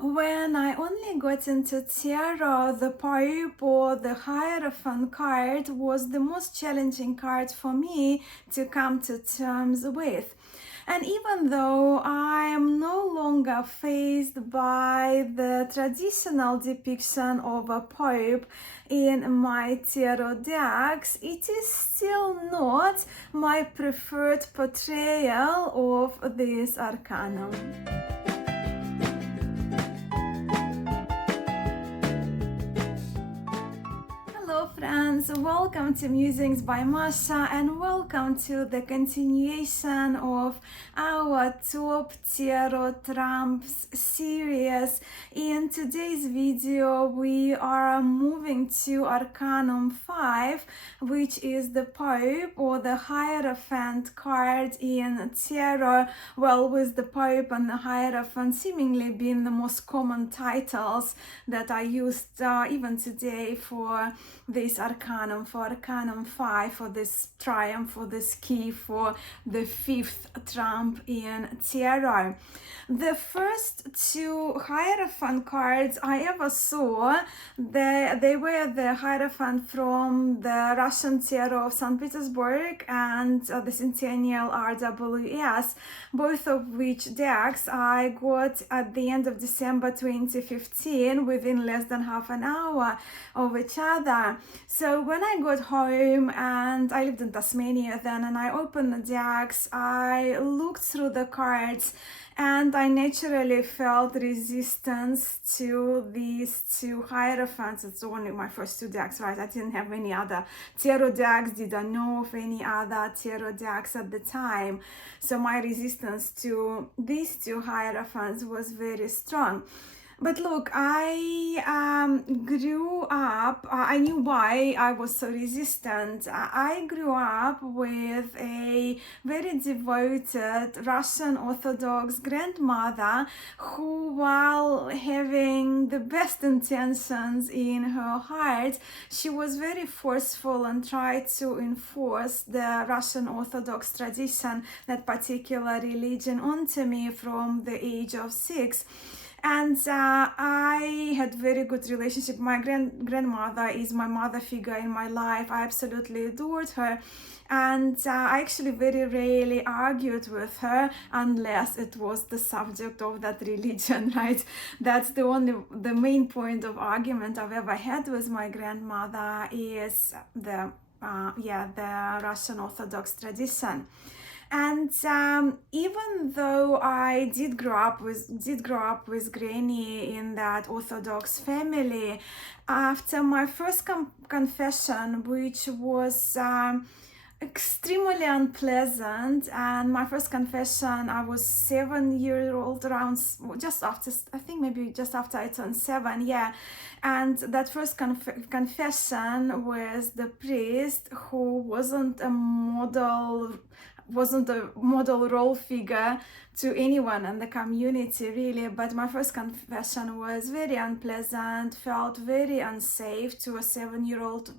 When I only got into tarot, the Pope or the Hierophant card was the most challenging card for me to come to terms with. And even though I am no longer faced by the traditional depiction of a Pope in my tarot decks, it is still not my preferred portrayal of this arcanum. Hello friends, welcome to Musings by Mascha and welcome to the continuation of our Top Tarot Trumps series. In today's video we are moving to Arcanum 5, which is the Pope or the Hierophant card in tarot, well, with the Pope and the Hierophant seemingly being the most common titles that I used even today for this arcanum, for Arcanum 5, for this triumph, for this key, for the 5th trump in tarot. The first two Hierophant cards I ever saw, they were the Hierophant from the Russian Tarot of St. Petersburg and the Centennial RWS, both of which decks I got at the end of December 2015 within less than half an hour of each other. So when I got home, and I lived in Tasmania then, and I opened the decks, I looked through the cards and I naturally felt resistance to these two Hierophants. It's only my first two decks, right? I didn't have any other tarot decks, didn't know of any other tarot decks at the time. So my resistance to these two Hierophants was very strong. But look, I grew up, I knew why I was so resistant. I grew up with a very devoted Russian Orthodox grandmother who, while having the best intentions in her heart, she was very forceful and tried to enforce the Russian Orthodox tradition, that particular religion, onto me from the age of 6. And I had very good relationship. My grandmother is my mother figure in my life. I absolutely adored her. And I actually very rarely argued with her unless it was the subject of that religion, right? That's the main point of argument I've ever had with my grandmother is the Russian Orthodox tradition. And even though I did grow up with Granny in that Orthodox family, after my first confession, which was extremely unpleasant, and my first confession, I was 7 years old, around just after, I think maybe just after I turned 7, yeah. And that first confession was the priest, who wasn't a model role figure to anyone in the community really, but my first confession was very unpleasant, felt very unsafe to a 7-year-old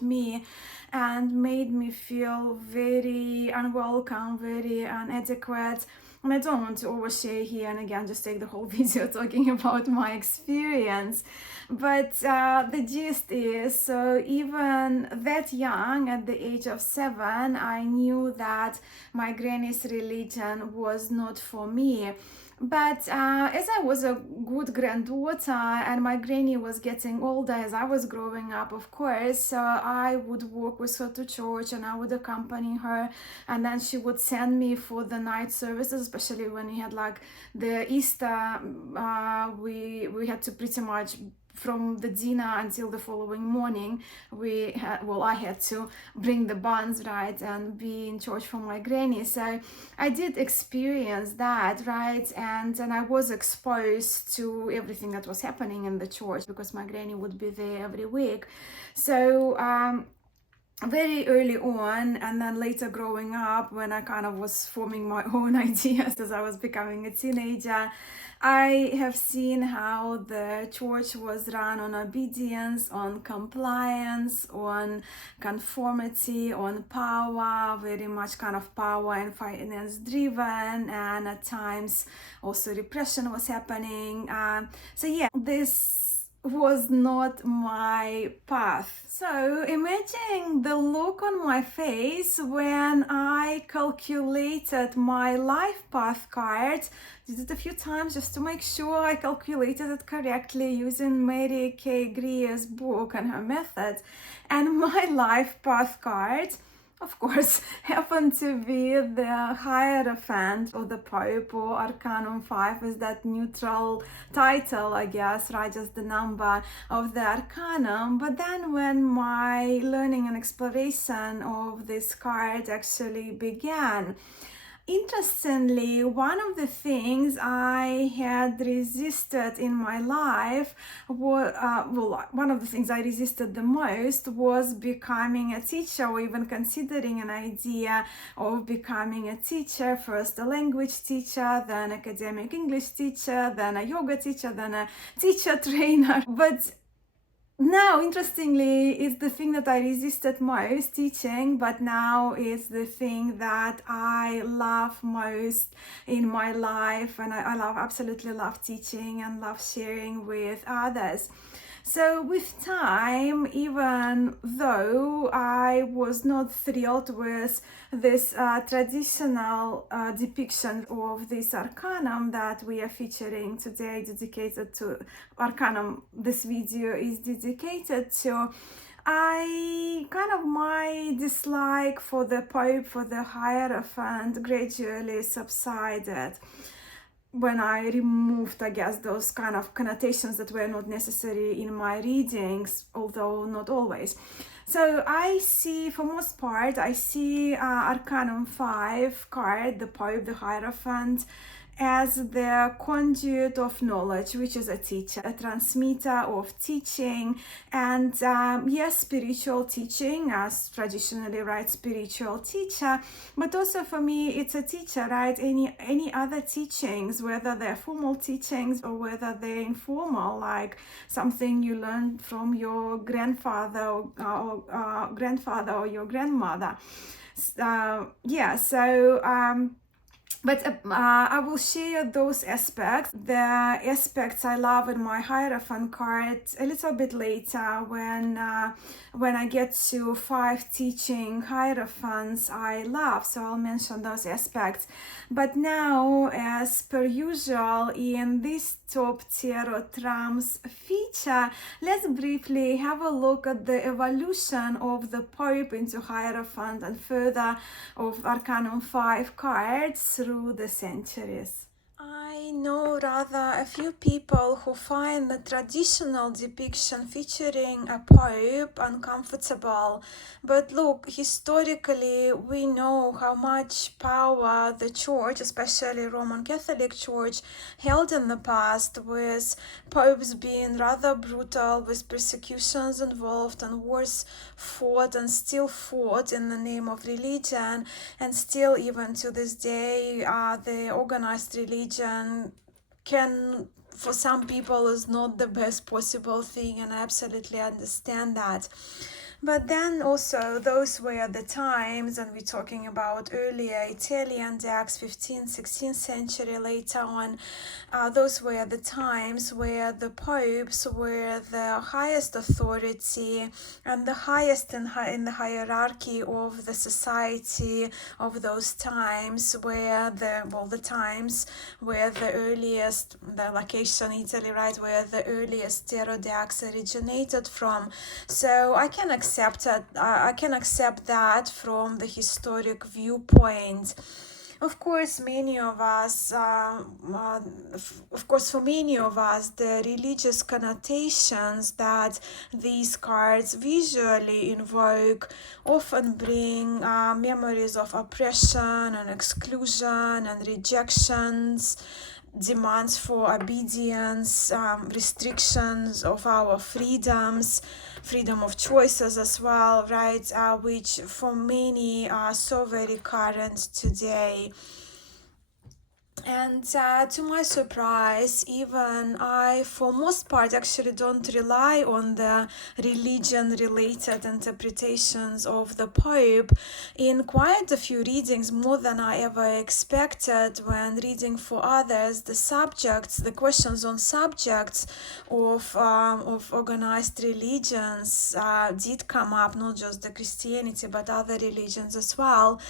me, and made me feel very unwelcome, very inadequate. And I don't want to overshare here and again just take the whole video talking about my experience, but the gist is, so even that young, at the age of 7, I knew that my granny's religion was not for me. But as I was a good granddaughter and my granny was getting older as I was growing up, of course, I would walk with her to church and I would accompany her, and then she would send me for the night services, especially when we had like the Easter, we had to pretty much from the dinner until the following morning, I had to bring the buns, right, and be in church for my granny. So I did experience that, right, and I was exposed to everything that was happening in the church because my granny would be there every week. So very early on, and then later growing up, when I kind of was forming my own ideas as I was becoming a teenager, I have seen how the church was run on obedience, on compliance, on conformity, on power, very much kind of power and finance driven, and at times also repression was happening. So yeah, this was not my path. So imagine the look on my face when I calculated my life path card. Did it a few times just to make sure I calculated it correctly using Mary K. Greer's book and her method. And my life path card, of course, happened to be the Hierophant, or the Pope, or Arcanum 5 is that neutral title, I guess, right? Just the number of the Arcanum. But then when my learning and exploration of this card actually began, interestingly, one of the things I had resisted in my life was, one of the things I resisted the most was becoming a teacher, or even considering an idea of becoming a teacher. First a language teacher, then academic English teacher, then a yoga teacher, then a teacher trainer. But now, interestingly, it's the thing that I resisted most, teaching, but now it's the thing that I love most in my life, and I absolutely love teaching and love sharing with others. So with time, even though I was not thrilled with this traditional depiction of this Arcanum that we are featuring today, dedicated to Arcanum, this video is dedicated to, my dislike for the Pope, for the Hierophant, gradually subsided when I removed, I guess, those kind of connotations that were not necessary in my readings, although not always. So I see, for most part, I see Arcanum 5 card, the Pope, the Hierophant, as the conduit of knowledge, which is a teacher, a transmitter of teaching, and yes, spiritual teaching, as traditionally, right, spiritual teacher, but also for me, it's a teacher, right? Any other teachings, whether they're formal teachings or whether they're informal, like something you learned from your grandfather or your grandmother. But I will share those aspects, the aspects I love in my Hierophant card, a little bit later when I get to 5 teaching Hierophants I love. So I'll mention those aspects. But now, as per usual, in this top tarot trumps feature, let's briefly have a look at the evolution of the Pope into Hierophant and further of Arcanum 5 cards through the centuries. I know rather a few people who find the traditional depiction featuring a Pope uncomfortable. But look, historically, we know how much power the Church, especially Roman Catholic Church, held in the past, with popes being rather brutal, with persecutions involved and wars fought and still fought in the name of religion. And still, even to this day, the organized religion can, for some people, is not the best possible thing, and I absolutely understand that. But then also, those were the times, and we're talking about earlier Italian decks, 15th, 16th century, later on, those were the times where the popes were the highest authority and the highest in the hierarchy of the society of those times, where the times where the earliest, the location Italy, right, where the earliest tarot decks originated from. So I can accept that from the historic viewpoint. Of course, for many of us, the religious connotations that these cards visually invoke often bring memories of oppression and exclusion and rejections. demands for obedience, restrictions of our freedoms, freedom of choices as well, right? Which for many are so very current today. And to my surprise, even I, for most part, actually don't rely on the religion-related interpretations of the Pope in quite a few readings, more than I ever expected when reading for others. The subjects, the questions on subjects of organized religions did come up, not just the Christianity, but other religions as well.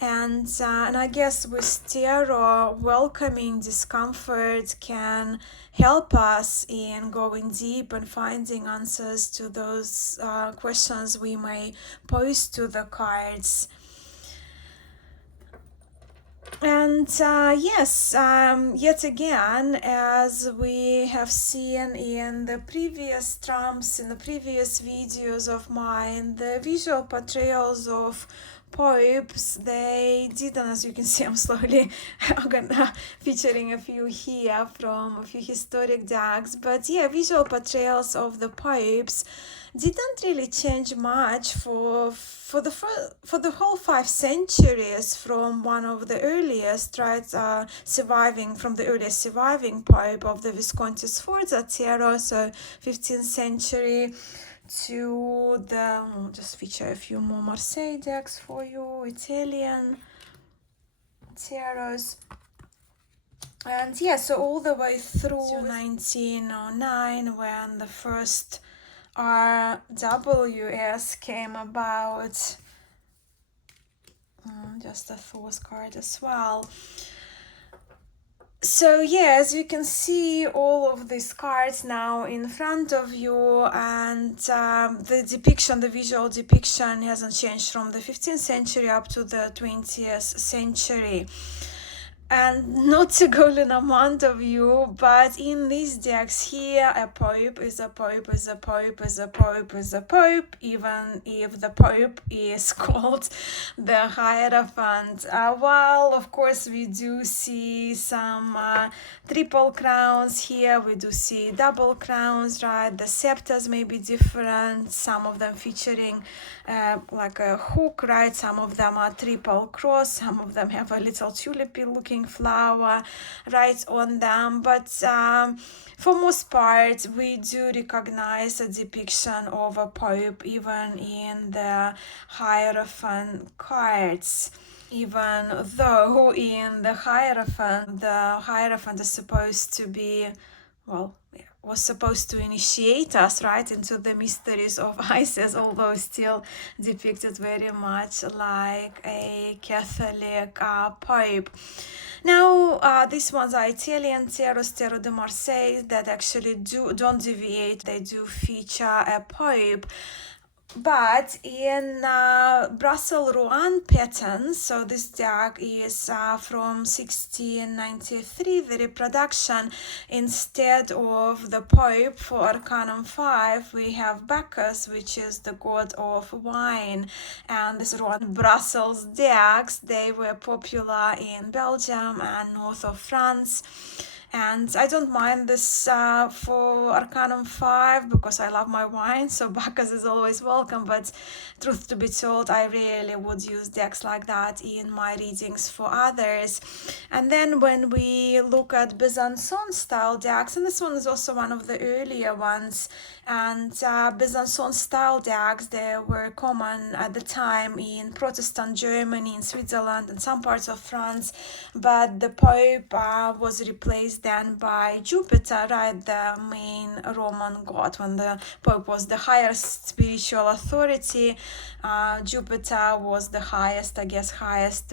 And I guess with tarot, welcoming discomfort can help us in going deep and finding answers to those questions we may pose to the cards. And yes, yet again, as we have seen in the previous trumps, in the previous videos of mine, the visual portrayals of popes, they didn't, as you can see, I'm slowly featuring a few here from a few historic decks, but yeah, visual portrayals of the popes didn't really change much for the whole 5 centuries from one of the earliest, right, surviving pope of the Visconti Sforza tarot, so 15th century, to the, I'll just feature a few more Marseille decks for you, Italian tarots. And yeah, so all the way through 1909, when the first RWS came about. Just a Thor's card as well. So yeah, as you can see, all of these cards now in front of you, and the depiction, the visual depiction hasn't changed from the 15th century up to the 20th century. And not to go in amount of you, but in these decks here, a pope is a pope is a pope is a pope is a pope, even if the pope is called the Hierophant. While of course we do see some triple crowns here, we do see double crowns, right? The scepters may be different, some of them featuring like a hook, right? Some of them are triple cross, some of them have a little tulipy looking flower right on them, but for most part we do recognize a depiction of a pope even in the Hierophant cards, even though in the Hierophant is supposed to be, well, was supposed to initiate us, right, into the mysteries of Isis, although still depicted very much like a Catholic Pope. Now, these ones are Italian tarots, Tarot de Marseille, that actually don't deviate. They do feature a Pope. But in Brussels Rouen pattern, so this deck is from 1693, the reproduction, instead of the Pope for Arcanum 5, we have Bacchus, which is the god of wine. And these Rouen Brussels decks, they were popular in Belgium and north of France. And I don't mind this for Arcanum 5 because I love my wine, so Bacchus is always welcome, but truth to be told, I really would use decks like that in my readings for others. And then when we look at Besançon style decks, and this one is also one of the earlier ones, and Besançon style decks, they were common at the time in Protestant Germany, in Switzerland, and some parts of France, but the Pope was replaced then by Jupiter, right, the main Roman god. When the Pope was the highest spiritual authority, Jupiter was the highest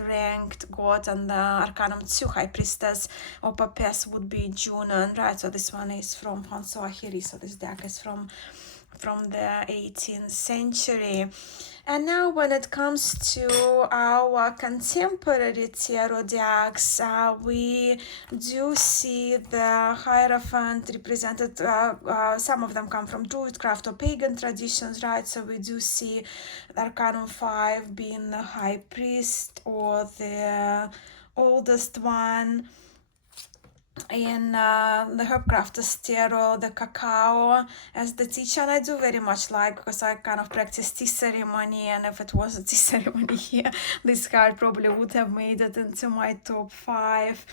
ranked god, and the Arcanum 2 high priestess or papess would be Junon, right? So this one is from François Héry, so this deck is from the 18th century. And now when it comes to our contemporary tarot decks, we do see the Hierophant represented, some of them come from Druidcraft or pagan traditions, right? So we do see Arcanum 5 being the High Priest or the oldest one. in the Herbcrafters Tarot, the cacao as the teacher. And I do very much like, because I kind of practice tea ceremony, and if it was a tea ceremony here, this card probably would have made it into my top 5.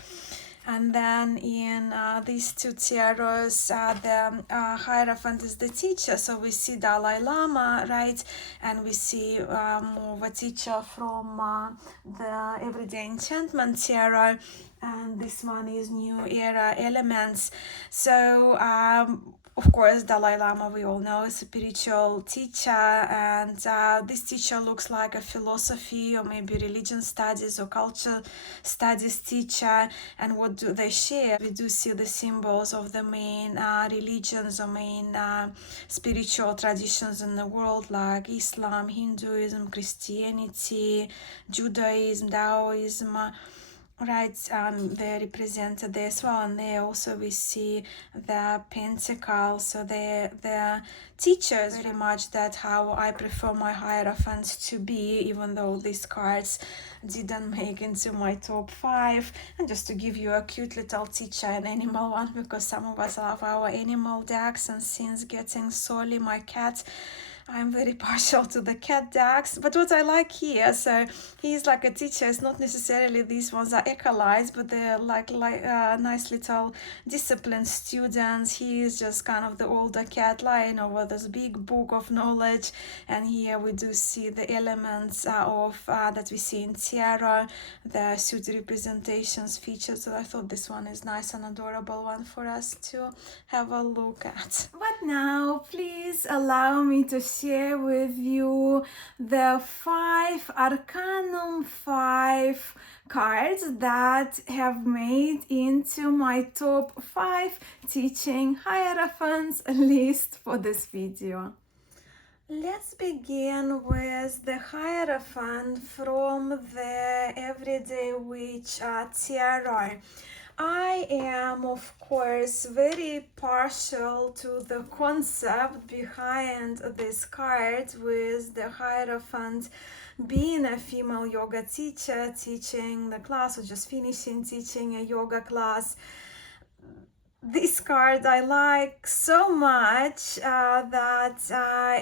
And then in these two tarots, the Hierophant is the teacher, so we see Dalai Lama, right? And we see more of a teacher from the Everyday Enchantment Tarot. And this one is New Era Elements. So of course, Dalai Lama, we all know, is a spiritual teacher, and this teacher looks like a philosophy or maybe religion studies or culture studies teacher. And what do they share? We do see the symbols of the main religions or main spiritual traditions in the world, like Islam, Hinduism, Christianity, Judaism, Taoism. Right, they're represented there as well, and there also we see the pentacles, so the teachers very much that how I prefer my hierophants to be, even though these cards didn't make into my top 5. And just to give you a cute little teacher, an animal one, because some of us love our animal decks, and since getting Solly, my cat, I'm very partial to the cat decks. But what I like here, so he's like a teacher. It's not necessarily these ones are equalized, but they're like nice little disciplined students. He is just kind of the older cat lying over this big book of knowledge. And here we do see the elements of that we see in Tiara, the suit representations features. So I thought this one is nice and adorable one for us to have a look at. But now, please allow me to share with you the 5 Arcanum 5 cards that have made into my top 5 teaching hierophants list for this video. Let's begin with the Hierophant from the Everyday Witch Tarot. I am, of course, very partial to the concept behind this card, with the Hierophant being a female yoga teacher teaching the class or just finishing teaching a yoga class. This card I like so much that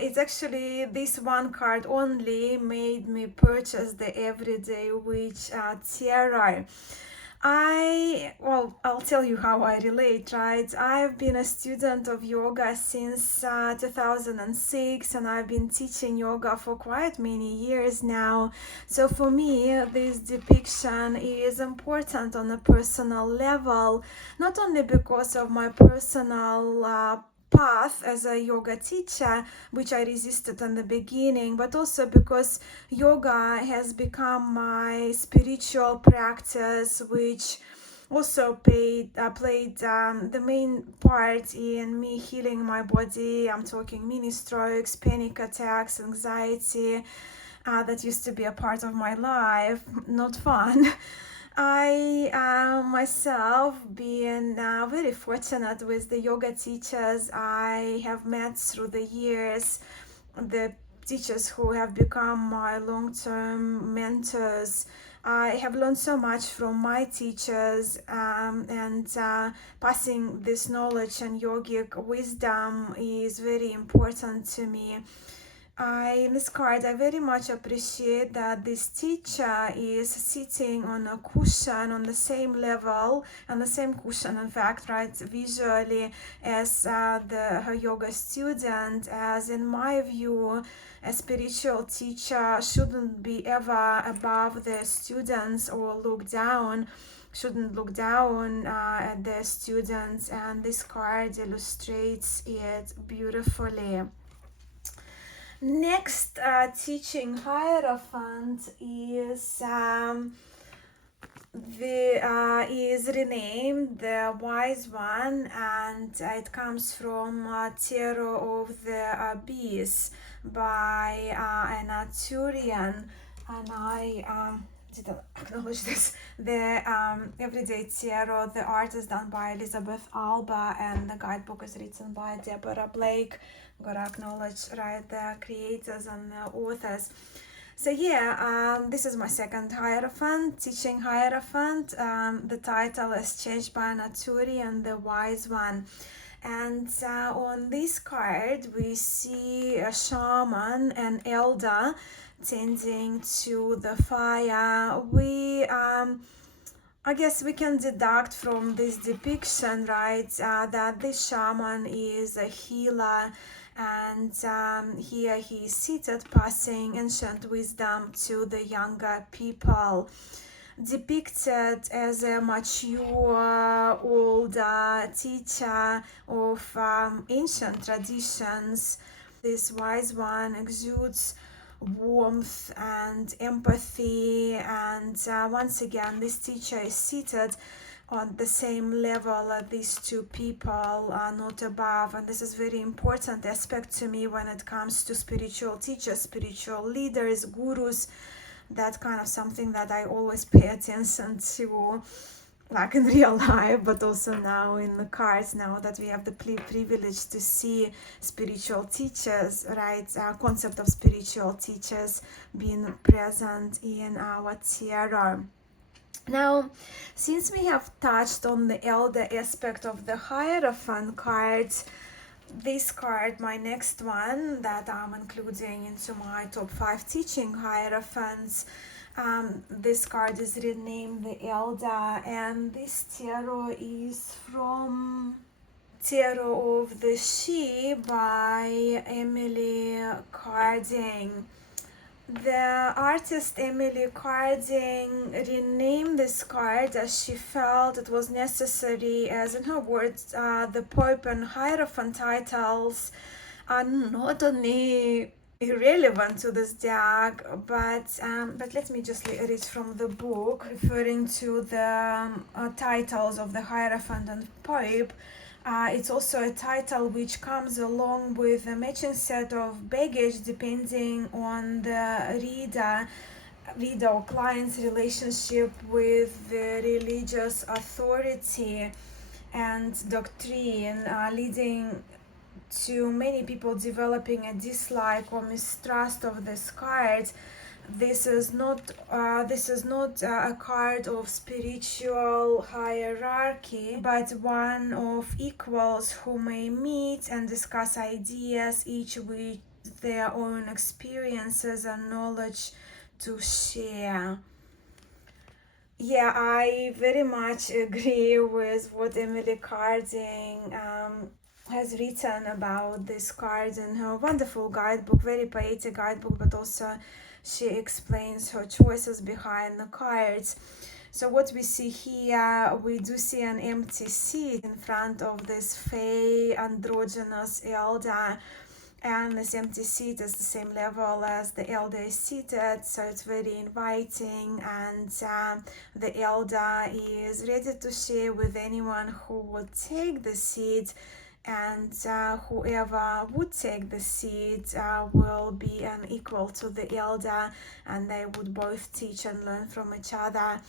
it's actually this one card only made me purchase the Everyday Witch Tarot. I'll tell you how I relate, right? I've been a student of yoga since 2006, and I've been teaching yoga for quite many years now. So for me, this depiction is important on a personal level, not only because of my personal path as a yoga teacher, which I resisted in the beginning, but also because yoga has become my spiritual practice, which also played the main part in me healing my body. I'm talking mini strokes, panic attacks, anxiety, that used to be a part of my life. Not fun. I myself being very fortunate with the yoga teachers I have met through the years, the teachers who have become my long-term mentors. I have learned so much from my teachers, and passing this knowledge and yogic wisdom is very important to me. In this card, I very much appreciate that this teacher is sitting on a cushion on the same level, and the same cushion, in fact, right, visually as her yoga student, as in my view, a spiritual teacher shouldn't be ever above the students or shouldn't look down at their students, and this card illustrates it beautifully. Next teaching hierophant is renamed the Wise One, and it comes from Tarot of the Abyss by an Arthurian, and I didn't acknowledge this. The Everyday Tarot, the art is done by Elizabeth Alba, and the guidebook is written by Deborah Blake. Gotta acknowledge, right, the creators and the authors. So yeah, this is my second Hierophant, Teaching Hierophant. The title is changed by Naturi and the Wise One. And on this card, we see a shaman, an elder, tending to the fire. I guess we can deduct from this depiction, right, that this shaman is a healer, and here he is seated passing ancient wisdom to the younger people, depicted as a mature, older teacher of ancient traditions. This wise one exudes warmth and empathy, and once again this teacher is seated on the same level as these two people, not above. And this is very important aspect to me when it comes to spiritual teachers, spiritual leaders, gurus. That kind of something that I always pay attention to, like in real life, but also now in the cards, now that we have the privilege to see spiritual teachers, right? Concept of spiritual teachers being present in our tarot. Now, since we have touched on the elder aspect of the Hierophant cards, this card, my next one that I'm including into my top 5 teaching Hierophants, this card is renamed the Elder, and this tarot is from Tarot of the She by Emily Carding. The artist Emily Carding renamed this card as she felt it was necessary, as in her words, the Pope and Hierophant titles are not only irrelevant to this deck, but let me just read from the book, referring to the titles of the Hierophant and Pope. It's also a title which comes along with a matching set of baggage depending on the reader or client's relationship with the religious authority and doctrine, leading to many people developing a dislike or mistrust of this card. This is not a card of spiritual hierarchy, but one of equals who may meet and discuss ideas, each with their own experiences and knowledge to share. Yeah, I very much agree with what Emily Carding has written about this card in her wonderful guidebook, very poetic guidebook, but also she explains her choices behind the cards. So what we see here, we do see an empty seat in front of this fey androgynous elder, and this empty seat is the same level as the elder is seated, so it's very inviting, and the elder is ready to share with anyone who would take the seat, and whoever would take the seat will be an equal to the elder, and they would both teach and learn from each other.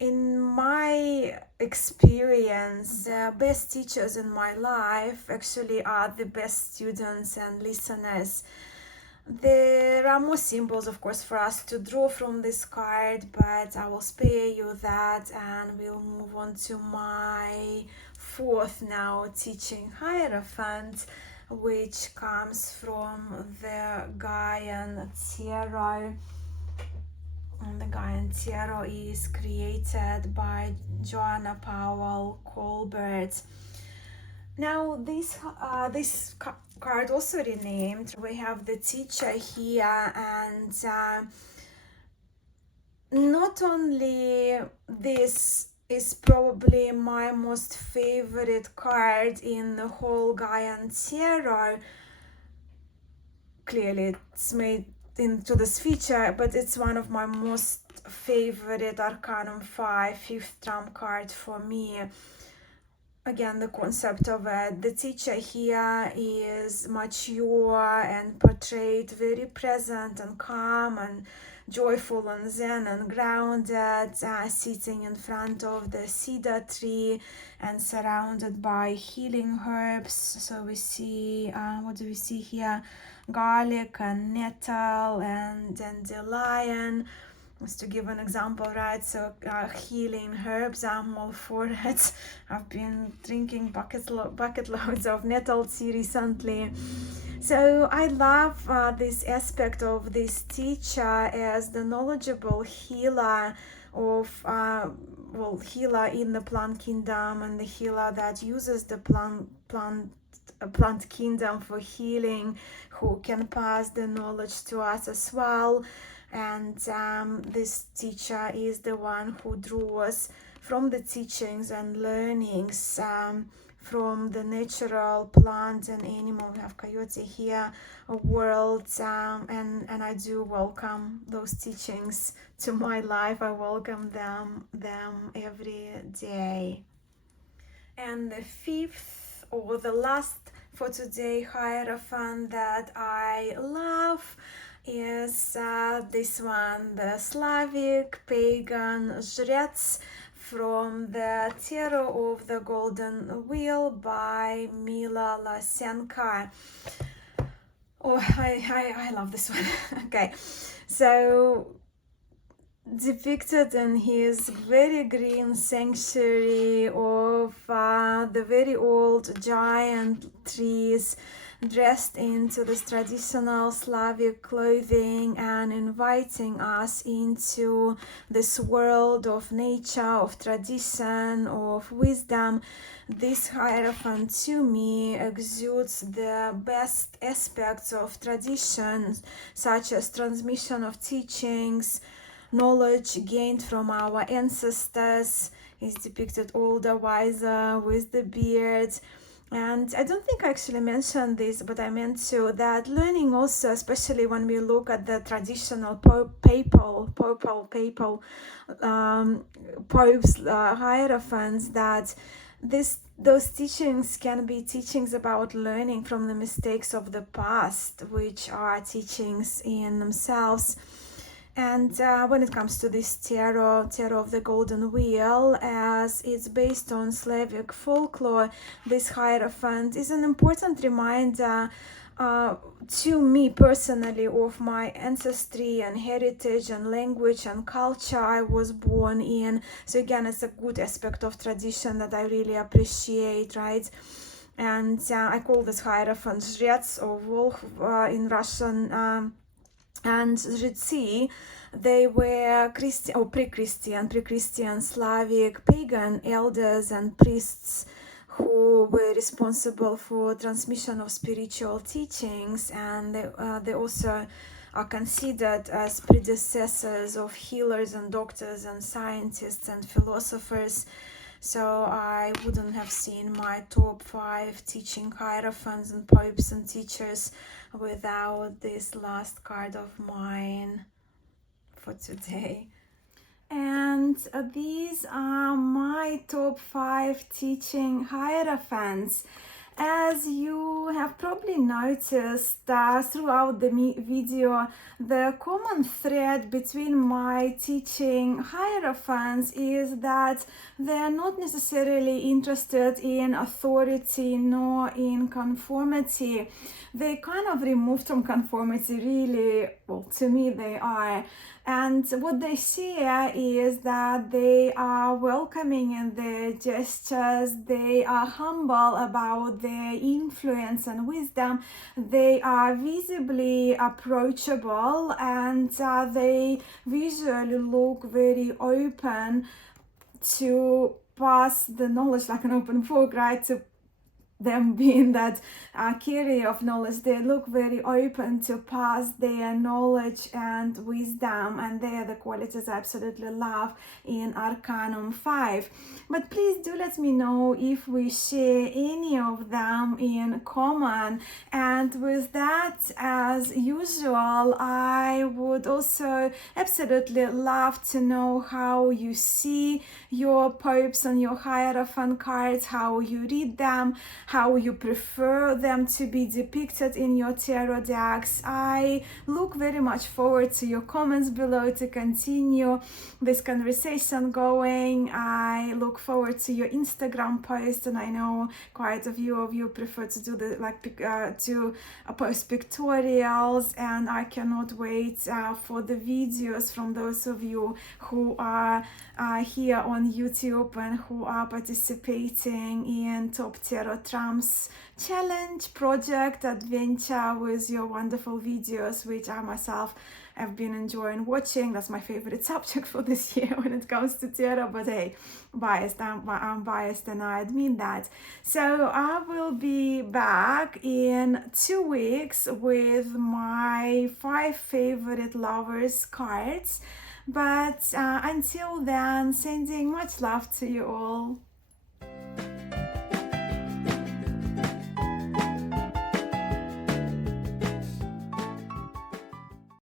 In my experience, the best teachers in my life actually are the best students and listeners. There are more symbols, of course, for us to draw from this card, but I will spare you that, and we'll move on to my 4th now teaching Hierophant, which comes from the Gaian Tarot. And the Gaian Tarot is created by Joanna Powell Colbert. Now this card also renamed. We have the teacher here, and not only this is probably my most favorite card in the whole Gaian Tarot. Clearly it's made into this feature, but it's one of my most favorite Arcanum 5 5th trump card for me. Again, the concept of it, the teacher here is mature and portrayed very present and calm and joyful and zen and grounded, sitting in front of the cedar tree and surrounded by healing herbs. So we see, what do we see here? Garlic and nettle and dandelion. Just to give an example, right? So healing herbs, I'm all for it. I've been drinking bucket loads of nettle tea recently. So I love this aspect of this teacher as the knowledgeable healer of healer in the plant kingdom, and the healer that uses the plant kingdom for healing, who can pass the knowledge to us as well. And this teacher is the one who draws from the teachings and learnings from the natural plant and animal. We have coyote here, a world, and I do welcome those teachings to my life. I welcome them every day. And the fifth, or the last for today, Hierophant that I love is this one, the Slavic pagan Жрец from the Tarot of the Golden Wheel by Mila Lasenka. Oh, I love this one. Okay, so depicted in his very green sanctuary of the very old giant trees, dressed into this traditional Slavic clothing and inviting us into this world of nature, of tradition, of wisdom. This Hierophant to me exudes the best aspects of traditions, such as transmission of teachings, knowledge gained from our ancestors. Is depicted older, wiser, with the beard. And I don't think I actually mentioned this, but I meant to, that learning also, especially when we look at the traditional papal popes, hierophants, that those teachings can be teachings about learning from the mistakes of the past, which are teachings in themselves. And when it comes to this tarot of the Golden Wheel, as it's based on Slavic folklore, this Hierophant is an important reminder to me personally of my ancestry and heritage and language and culture I was born in. So again, it's a good aspect of tradition that I really appreciate, right? And I call this Hierophant Жрец, or wolf in Russian. And Жрецы, they were Christian or pre-Christian Slavic pagan elders and priests who were responsible for transmission of spiritual teachings, and they also are considered as predecessors of healers and doctors and scientists and philosophers. So I wouldn't have seen my top 5 teaching hierophants and popes and teachers without this last card of mine for today. And these are my top 5 teaching hierophants. As you have probably noticed throughout the video, the common thread between my teaching hierophants is that they're not necessarily interested in authority nor in conformity. They kind of removed from conformity, really. Well, to me they are. And what they share is that they are welcoming in their gestures, they are humble about their influence and wisdom, they are visibly approachable, and they visually look very open to pass the knowledge like an open book, right? To them being that carrier of knowledge, they look very open to pass their knowledge and wisdom, and they are the qualities I absolutely love in Arcanum 5. But please do let me know if we share any of them in common. And with that, as usual, I would also absolutely love to know how you see your popes on your Hierophant cards, how you read them, how you prefer them to be depicted in your tarot decks. I look very much forward to your comments below to continue this conversation going. I look forward to your Instagram post, and I know quite a few of you prefer to do the to post pictorials, and I cannot wait for the videos from those of you who are here on YouTube and who are participating in Top Tarot Trumps challenge project adventure with your wonderful videos, which I myself have been enjoying watching. That's my favorite subject for this year when it comes to tarot, but hey, I'm biased and I admit that. So I will be back in 2 weeks with my 5 favorite lovers cards. But until then, sending much love to you all.